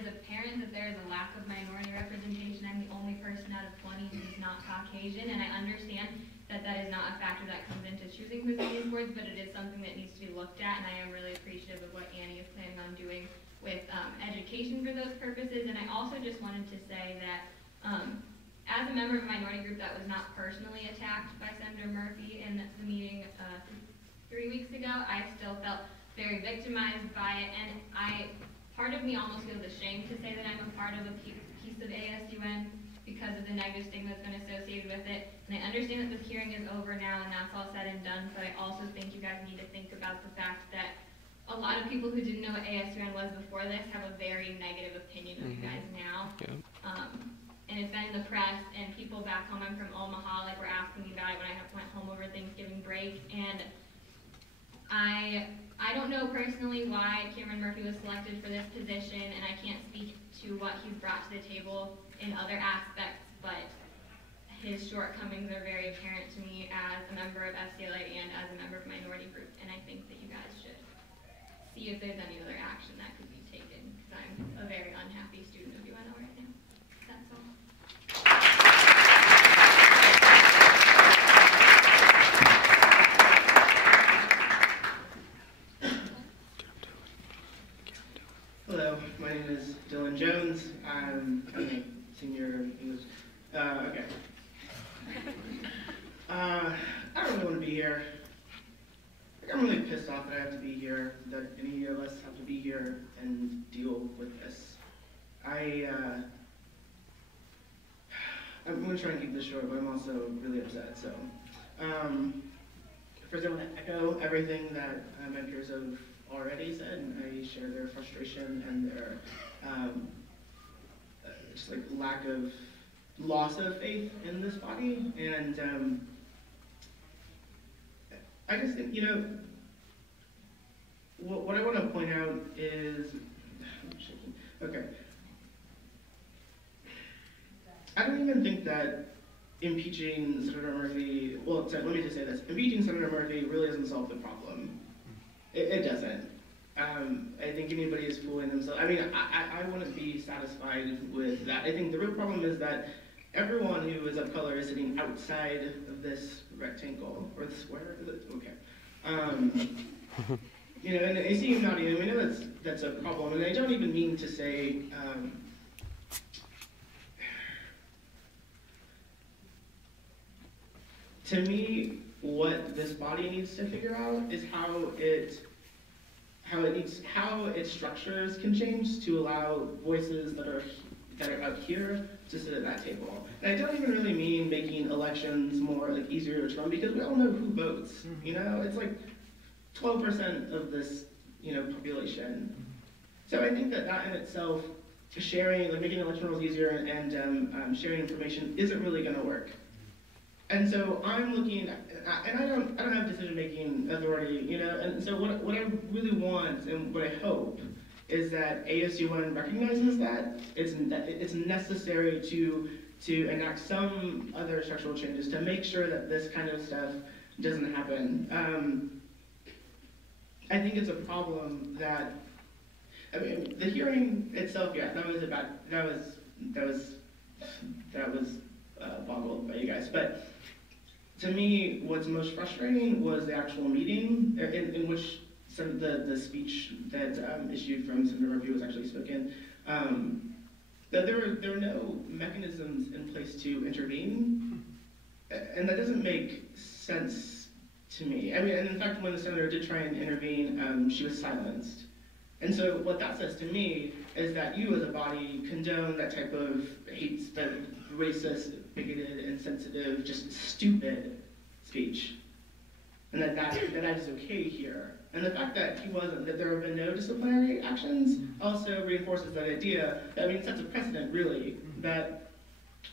is apparent that there is a lack of minority representation. I'm the only person out of 20 who is not Caucasian, and I understand that that is not a factor that comes into choosing who's on these boards, but it is something that needs to be looked at, and I am really appreciative of what Annie is planning on doing with education for those purposes. And I also just wanted to say that as a member of a minority group that was not personally attacked by Senator Murphy in the meeting 3 weeks ago, I still felt very victimized by it, and part of me almost feels ashamed to say that I'm a part of a piece of ASUN because of the negative stigma that's been associated with it. And I understand that this hearing is over now and that's all said and done, but I also think you guys need to think about the fact that a lot of people who didn't know what ASUN was before this have a very negative opinion of you guys now. Yep. And it's been in the press, and people back home, I'm from Omaha, like, were asking me about it when I went home over Thanksgiving break. And I don't know personally why Cameron Murphy was selected for this position, and I can't speak to what he's brought to the table in other aspects, but his shortcomings are very apparent to me as a member of FCLA and as a member of a minority group, and I think that you guys should see if there's any other action that could be taken, because I'm a very unhappy student of UNL right now. That's all. Hello, my name is Dylan Jones. I'm a senior English. Okay. I don't really want to be here. I'm really pissed off that I have to be here, that any of us have to be here and deal with this. I'm going to try and keep this short, but I'm also really upset. So, first I want to echo everything that my peers have already said, and I share their frustration and their just like lack of loss of faith in this body. And I just think, you know, what I want to point out is, I'm shaking. Okay. I don't even think that impeaching Senator Murphy, well, sorry, let me just say this. Impeaching Senator Murphy really doesn't solve the problem. It doesn't. I think anybody is fooling themselves. I mean, I wouldn't be satisfied with that. I think the real problem is that everyone who is of color is sitting outside of this rectangle, or the square, is it? Okay. You know, and I see you nodding, and we know that's a problem, and I don't even mean to say, to me, what this body needs to figure out is how its structures can change to allow voices that are out here to sit at that table. And I don't even really mean making elections more like easier to run, because we all know who votes. You know, it's like 12% of this, you know, population. So I think that in itself, sharing, like making election rules easier and sharing information isn't really going to work. And so I'm looking, and I don't have decision-making authority, you know. And so what I really want and what I hope is that ASUN recognizes that it's necessary to enact some other structural changes to make sure that this kind of stuff doesn't happen. I think it's a problem that, I mean, the hearing itself, yeah, that was boggled by you guys. But to me, what's most frustrating was the actual meeting in which some of the speech that issued from Senator Murphy was actually spoken. That there were no mechanisms in place to intervene, and that doesn't make sense to me. I mean, and in fact, when the senator did try and intervene, she was silenced. And so what that says to me is that you as a body condone that type of hate, that racist, bigoted, insensitive, just stupid speech. And that is okay here. And the fact that that there have been no disciplinary actions also reinforces that idea. That, I mean, sets a precedent, really, that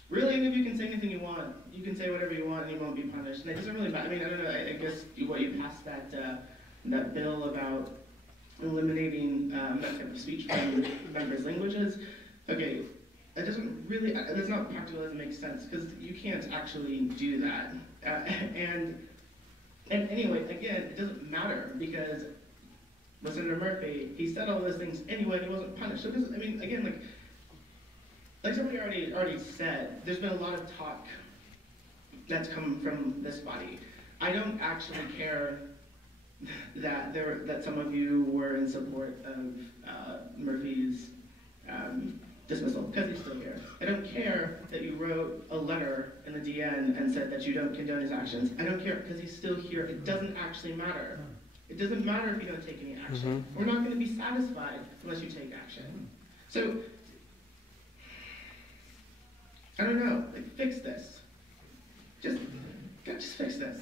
really, if you can say anything you want, you can say whatever you want and you won't be punished. And it doesn't really matter. I mean, I don't know, I guess what you passed that bill about eliminating that type of speech from members' languages. Okay, that doesn't really, that's not practical, it doesn't make sense, because you can't actually do that. And anyway, again, it doesn't matter, because with Senator Murphy, he said all those things anyway, and he wasn't punished. So this, I mean, again, like somebody already said, there's been a lot of talk that's come from this body. I don't actually care that some of you were in support of Murphy's dismissal, because he's still here. I don't care that you wrote a letter in the DN and said that you don't condone his actions. I don't care, because he's still here. It doesn't actually matter. It doesn't matter if you don't take any action. We're not going to be satisfied unless you take action. So, I don't know, like, fix this. Just fix this.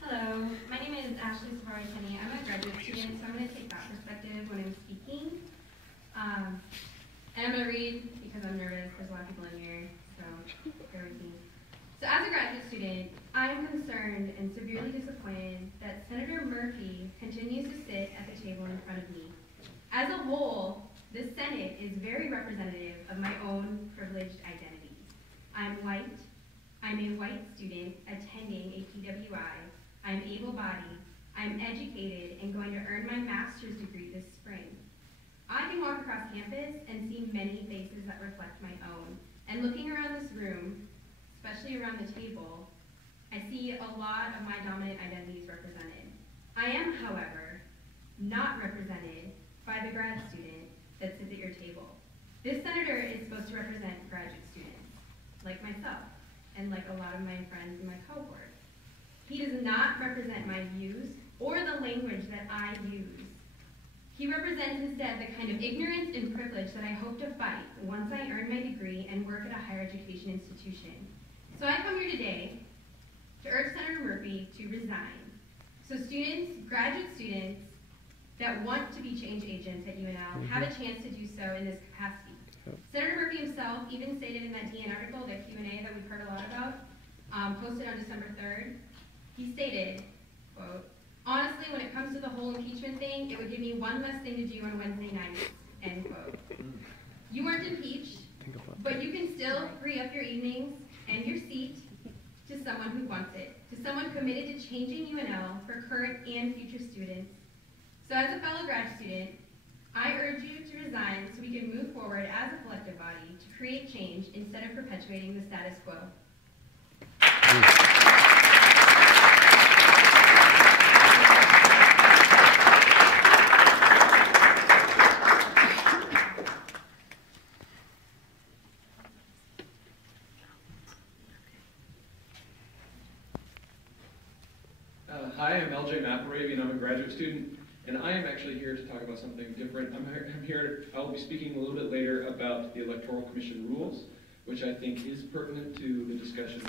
Hello, my name is Ashley Savari-Penny. I'm a graduate student, so I'm going to take that perspective when I'm speaking. And I'm going to read because I'm nervous. There's a lot of people in here, so bear with me. So as a graduate student, I'm concerned and severely disappointed that Senator Murphy continues to sit at the table in front of me. As a whole, the Senate is very representative of my own privileged identities. I'm white. I'm a white student attending a PWI. I'm able-bodied. I'm educated and going to earn my master's degree this spring. I can walk across campus and see many faces that reflect my own. And looking around this room, especially around the table, I see a lot of my dominant identities represented. I am, however, not represented by the grad student that sits at your table. This senator is supposed to represent graduate students, like myself, and like a lot of my friends in my cohort. He does not represent my views or the language that I use. He represents instead the kind of ignorance and privilege that I hope to fight once I earn my degree and work at a higher education institution. So I come here today to urge Senator Murphy to resign. So students, graduate students that want to be change agents at UNL have a chance to do so in this capacity. Senator Murphy himself even stated in that DN article, the Q&A that we've heard a lot about, posted on December 3rd, he stated, quote, "Honestly, when it comes to the whole impeachment thing, it would give me one less thing to do on Wednesday nights," end quote. You weren't impeached, but you can still free up your evenings and your seat to someone who wants it, to someone committed to changing UNL for current and future students. So as a fellow grad student, I urge you to resign so we can move forward as a collective body to create change instead of perpetuating the status quo. Hi, I'm LJ McElravy, and I'm a graduate student, and I am actually here to talk about something different. I'll be speaking a little bit later about the Electoral Commission rules, which I think is pertinent to the discussion